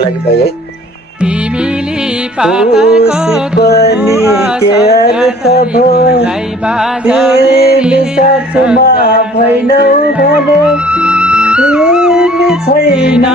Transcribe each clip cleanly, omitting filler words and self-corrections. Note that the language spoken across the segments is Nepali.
लागि भाइ है तिमीले पाताको खुसी धुन पनि के अर्थ भो सङ्गालाई बाजा मेरी तिमी साथमा भैनौ भने तिमी छैन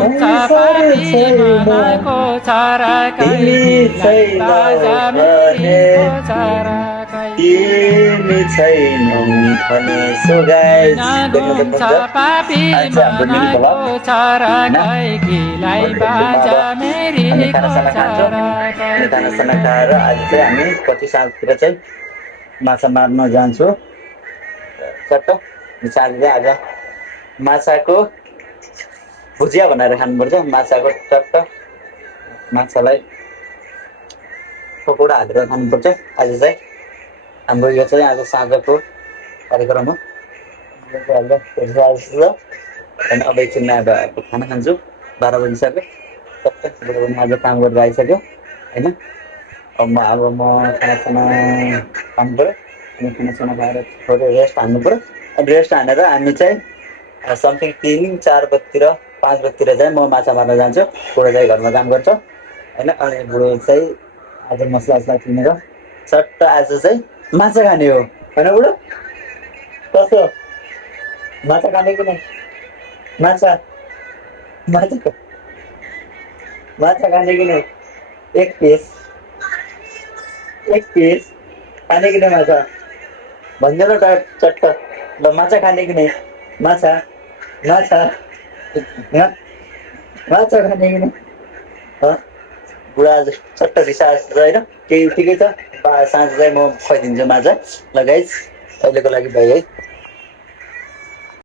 संसार छैन मनको छराकै तिमी छैनौ बाजा भने मेरीको छराकै तिमी छैनौ भने सो गाइस देख्न सक्नुहुन्छ आज चाहिँ हाम्रो मिनी भ्लग होइन छराकै अब बाजा हामी खानासाना मेरीको खान्छौँ अनि खानासाना खाएर आज चाहिँ हामी पछि साँझतिर चाहिँ माछा मार्न जान्छौँ चट्ट साँझ चाहिँ आज माछाको भुजिया बनाएर खानुपर्छ माछाको चट्ट माछालाई पकौडा हालेर खानुपर्छ आज चाहिँ हाम्रो यो चाहिँ आज साँझको कार्यक्रम हो अनि अब एकछिनमा अब खाना खान्छु 12 बजिसक्यो चट्ट बुढो आज काम गरेर आइसक्यो होइन अब म खानासाना खानु पऱ्यो अनि खानासाना खाएर थोरै रेस्ट हान्नु पऱ्यो अनि रेस्ट हानेर हामी चाहिँ समथिङ 3-4 बजीतिर 5 बजीतिर चाहिँ म माछा मार्न जान्छु बुढो चाहिँ घरमा काम गर्छ होइन अनि बुढो चाहिँ आज मसला किनेर चट्ट आज चाहिँ माछा खाने हो होइन बुढो कस्तो माछा खाने कि नै माछा माछा माछा खाने कि नै एक पिस खाने कि नै माछा भन्छ ल चट्ट ल माछा खाने कि नै माछा माछा माछा खाने कि नै बुढा आज चट्ट रिसार्च होइन केही ठिकै छ साँझ चाहिँ म खुवाइदिन्छु माछा ल गाइस अहिलेको लागि भाइ है